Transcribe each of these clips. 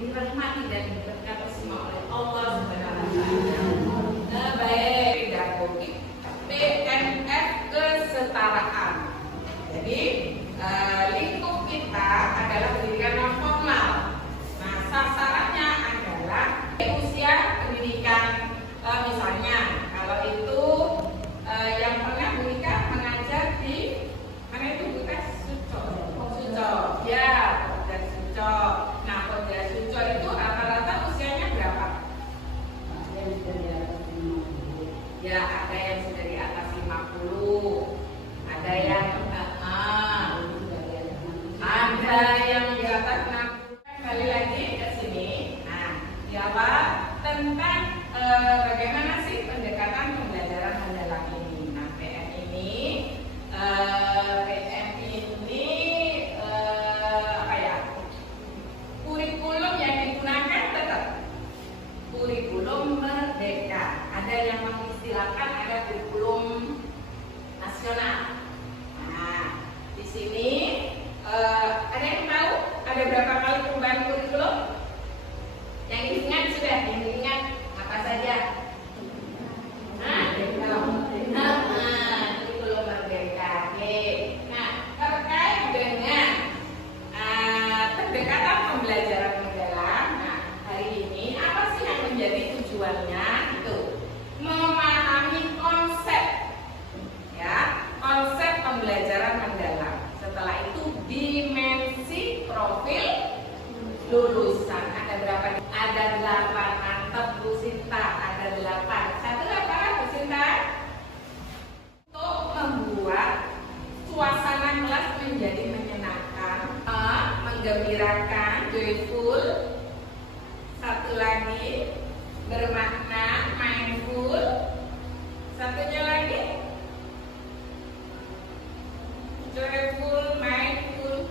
dirahmati dan diberkati semua oleh Allah Subhanahu wa taala. Baik, pedagogik PNF kesetaraan. Jadi lingkup kita adalah pendidikan non formal. Nah, sasarannya adalah usia pendidikan, misalnya kalau itu yang pernah menikah mengajar di mana itu bukan Suco, ya, dan Suco. Nah, Kodja Suco itu rata-rata usianya berapa? Ya, ada yang sudah di atas 50, ada yang di atas 60. Kembali lagi ke sini. Nah, jawab tentang bagaimana sih pendekatan pembelajaran mendalam ini. Nah, PM ini apa ya? Kurikulum yang digunakan tetap kurikulum merdeka. Ada yang mengistilahkan ada kurikulum nasional. Nah, di sini ada yang tahu ada berapa kali perubahan kurikulum? Yang diingat sudah, yang diingat apa saja? Kurikulum merdeka. Oke. Nah, terkait dengan pendekatan pembelajaran mendalam. Nah, hari ini apa sih yang menjadi tujuannya? Itu memahami konsep, ya, konsep pembelajaran mendalam. Setelah itu dimensi profil lulusan. Ada berapa? Ada 8. Mantap Bu Sinta, ada 8. Satu apa Bu Sinta? Untuk membuat suasana kelas menjadi menyenangkan, menggembirakan, joyful. Satu lagi bermakna, mindful. Satunya lagi joyful, mindful,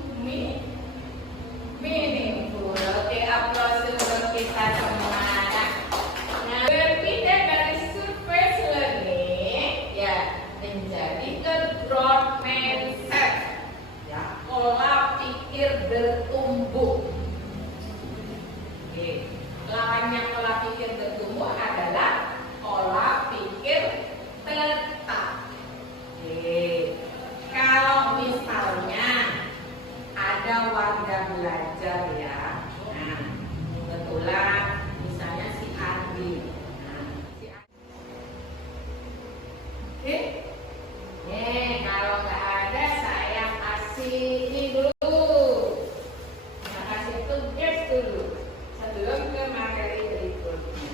meaningful. Oke, aplaus untuk kita semua. Nah, berbeda dari surface learning, ya, menjadi ke growth mindset, ya, pola pikir bertumbuh. Oke, lawannya pola pikir bertumbuh adalah pola pikir tetap. Oke. Kalau misalnya ada warga belajar, ya, nah, kebetulan misalnya si Andi, oke, kalau nggak ada saya kasih ini dulu, saya kasih tugas dulu sebelum ke materi berikutnya.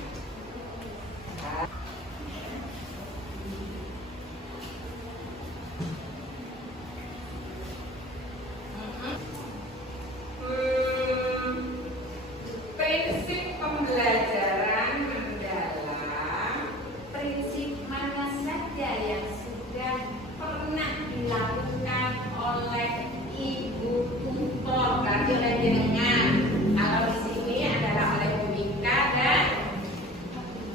Prinsip pembelajaran mendalam, prinsip mana saja yang sudah pernah dilakukan oleh Ibu Tutor dan jenengan. Kalau di sini adalah oleh Bu Ika dan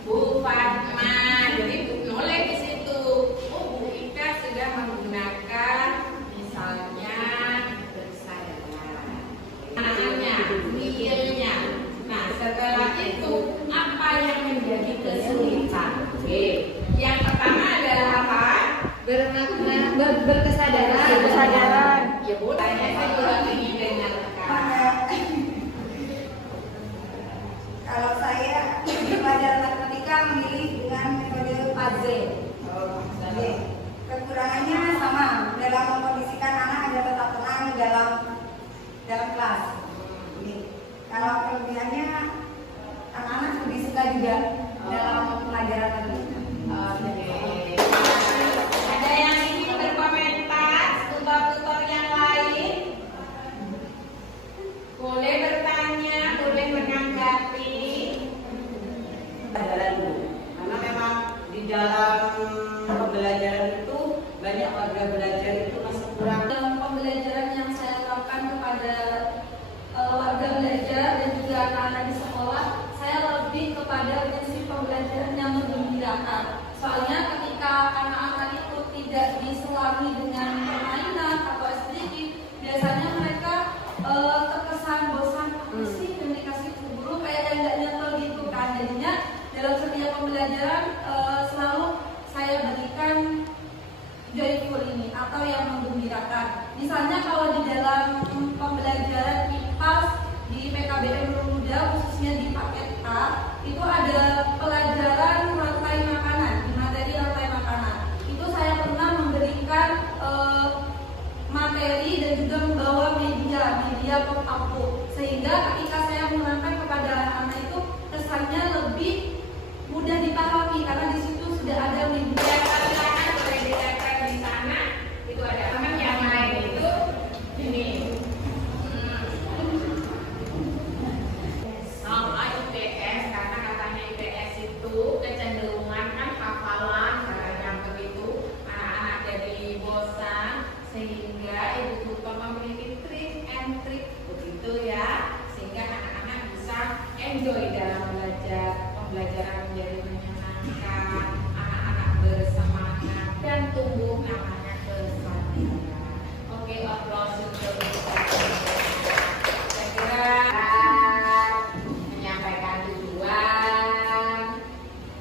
Bu Fatma. Jadi Bu Noleh di situ. Bu Ika sudah menggunakan misalnya bersadar, realnya. Nah, setelah itu apa yang menjadi kesulitan? Oke. Yang pertama adalah apa? Berkesadaran. Ya Bu, tanya saya juga ingin dengarkan. Kalau saya di pelajaran matematika memilih dengan metode puzzle. Kekurangannya sama dalam mengkondisikan anak agar tetap tenang dalam kelas. Kalau kelebihannya anak-anak lebih suka juga dalam pelajaran matematika. Ada yang ingin berkomentar, tutor-tutor yang lain? Boleh bertanya, boleh menanggapi. Pelajaran dulu, karena memang di dalam pembelajaran itu banyak warga belajar itu masih kurang. Dalam pembelajaran yang saya lakukan kepada warga belajar dan juga anak-anak di sekolah, saya lebih kepada prinsip pembelajaran yang menggembirakan. Soalnya ketika anak-anak itu tidak diselangi dengan permainan atau sedikit, biasanya mereka terkesan bosan, apa sih yang dikasih dalam setiap pembelajaran selalu saya berikan joyful ini atau yang menggembirakan. Misalnya kalau di dalam pembelajaran IPAS di PKBM Muda khususnya di paket A itu ada pelajaran rantai makanan, di materi rantai makanan. Itu saya pernah memberikan materi dan juga membawa media pop-up sehingga ketika saya menerangkan kepada anak-anak itu kesannya lebih mudah dipahami karena di situ sudah ada media. Kalian boleh dicek di sana, itu ada teman yang lain itu ini. Sama IPS karena katanya IPS itu kecenderungan kan hafalan yang begitu anak-anak jadi bosan sehingga ibu tutor memiliki trik and trik begitu ya sehingga anak-anak bisa enjoy dalam belajar pembelajaran menjadi menyenangkan anak-anak bersemangat dan tumbuh namanya kesadaran. Oke, applause untuk saya kira menyampaikan tujuan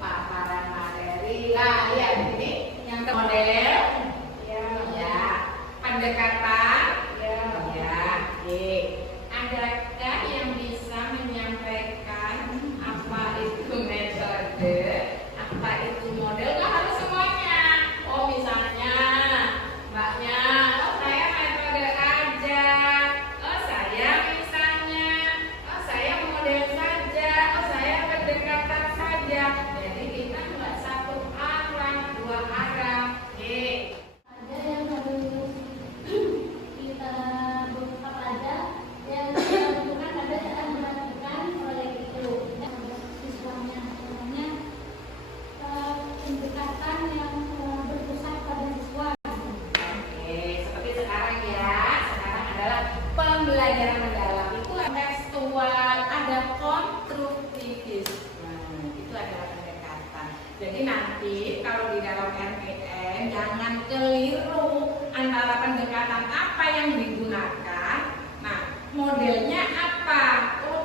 paparan materi lah ya ini yang model ya pendekatan ya adakah yang bisa menyampaikan apa itu metode apa itu model nggak harus semuanya misalnya mbaknya saya metode aja saya misalnya saya model saja saya pendekatan saja jadi kita nggak satu arah dua arah Ada yang harus kita buka aja yang kita lakukan ada cara melakukan proyek itu siswanya namanya pendekatan yang berpusat pada siswa. Seperti sekarang ya, sekarang adalah pembelajaran mendalam itu ada tekstual, ada konstruktivis. Itu adalah pendekatan. Jadi nanti kalau di dalam RPM jangan keliru antara pendekatan apa yang digunakan. Nah, modelnya apa?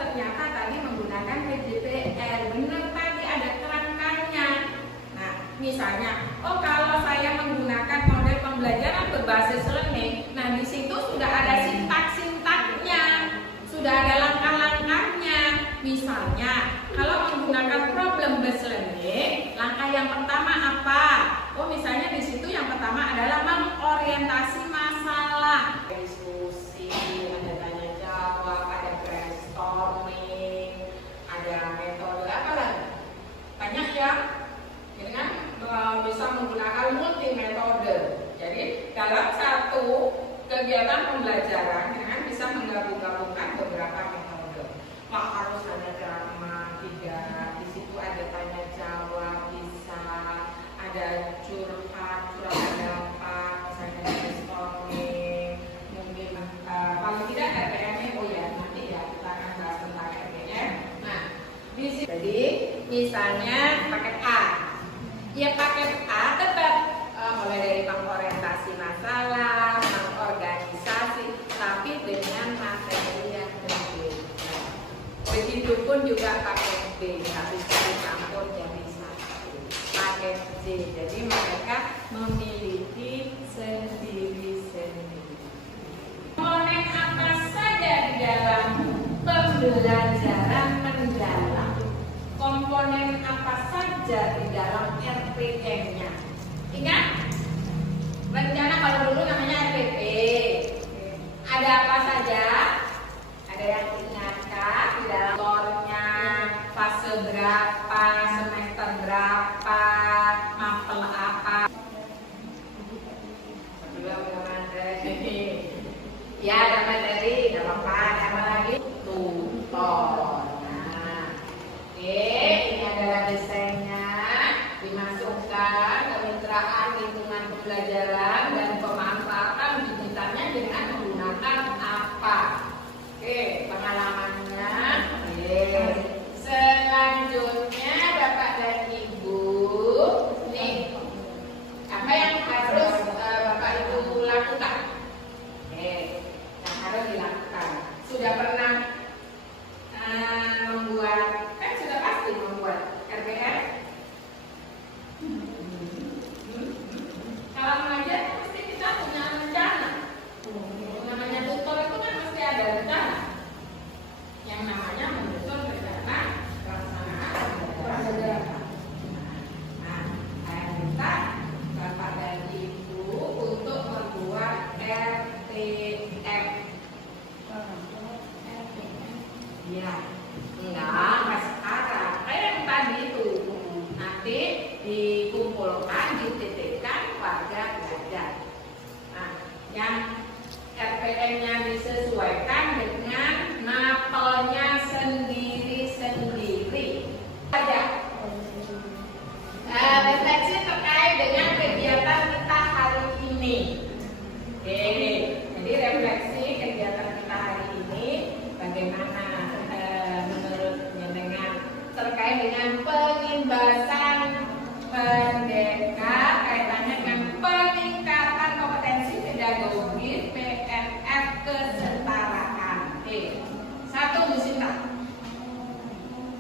Ternyata tadi menggunakan PJPR. Benar tadi ada kerangkanya. Nah, misalnya, kalau saya menggunakan model pembelajaran berbasis learning, nah di situ sudah ada sintak-sintaknya, sudah ada langkah-langkahnya. Misalnya, kalau menggunakan problem based learning, langkah yang pertama apa? Misalnya di situ yang pertama adalah mengorientasi masalah, diskusi, ada tanya jawab, ada brainstorming, ada metode apa lagi? Banyak ya. Jadi kan bisa menggunakan multi metode. Jadi dalam satu kegiatan pembelajaran kan bisa menggabung-gabungkan beberapa metode. Harus ada drama tidak. Di situ ada tanya jawab bisa, ada curhat dapat, misalnya brainstorming, mungkin paling tidak RPM-nya nanti ya kita akan bahas tentang RPM. Nah, di sini jadi misalnya paket A. Ya paket A tetap mulai dari pengorientasi masalah, mengorganisasi, tapi dengan materi yang berbeda. Begitupun juga paket B, habis dicampur jadi satu. Paket C, jadi mereka memiliki sendiri-sendiri. Komponen apa saja di dalam pembelajaran mendalam? Komponen apa saja di dalam RPM-nya? Ingat? Rencana kalau dulu namanya RPP. Ada apa saja? Ada yang diingatkan di dalam tornya, fase berapa, semester berapa, mapel apa? Sebelum materi. Ya ada materi, ada apa lagi? Tutor. Ini adalah desainnya, dimasukkan kemitraan lingkungan pembelajaran dan pemanfaatan digitalnya dengan menggunakan apa? Pengalamannya. Selanjutnya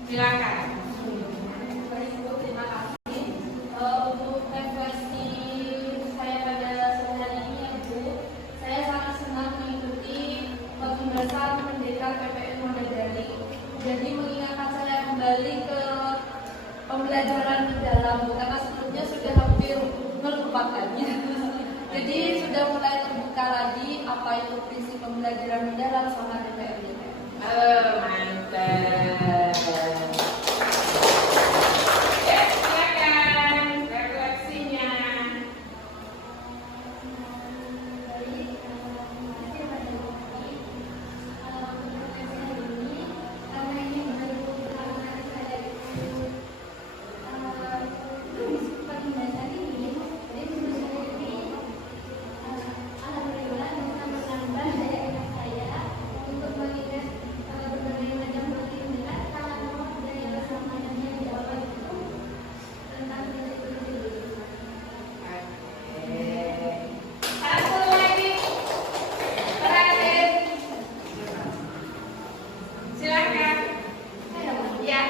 Silakan. Baik, Ibu, terima kasih. Untuk refleksi saya pada sore hari ini, ya, Bu, saya sangat senang mengikuti pembahasan Merdeka PPN Mondadari. Jadi mengingatkan saya kembali ke pembelajaran mendalam, Bu, karena sebelumnya sudah hampir melupakannya. Jadi sudah mulai terbuka lagi apa itu prinsip pembelajaran mendalam sama DPR-DPR. Mantap. Ya, silakan refleksinya. Baik, terima kasih pada Bukti. Untuk saya ini, karena ini baru karena saya itu pembahasan ini, jadi menurut saya ini alhamdulillah bisa menambah daya ingat saya untuk mengingat berbagai macam materi minat kalau dari ramalannya di awal itu tentang diri itu sendiri. Satu lagi. Terakhir. Silakan. Ya.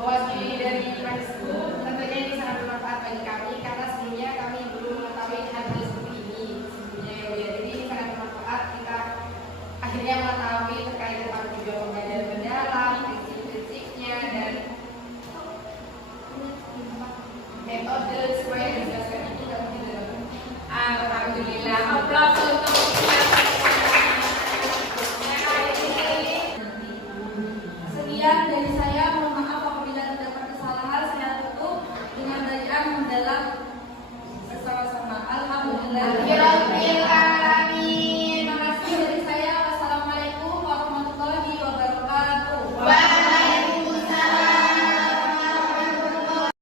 Mewakili dari Majesku, tentunya ini sangat bermanfaat bagi kami karena sebelumnya kami belum mengetahui hal-hal seperti ini sebelumnya, ya Bu, ya. Jadi ini sangat bermanfaat kita akhirnya mengetahui terkait tentang tujuan pembelajaran mendalam, prinsip-prinsipnya dan metode supaya dijelaskan itu dalam. Alhamdulillah. Aplaus.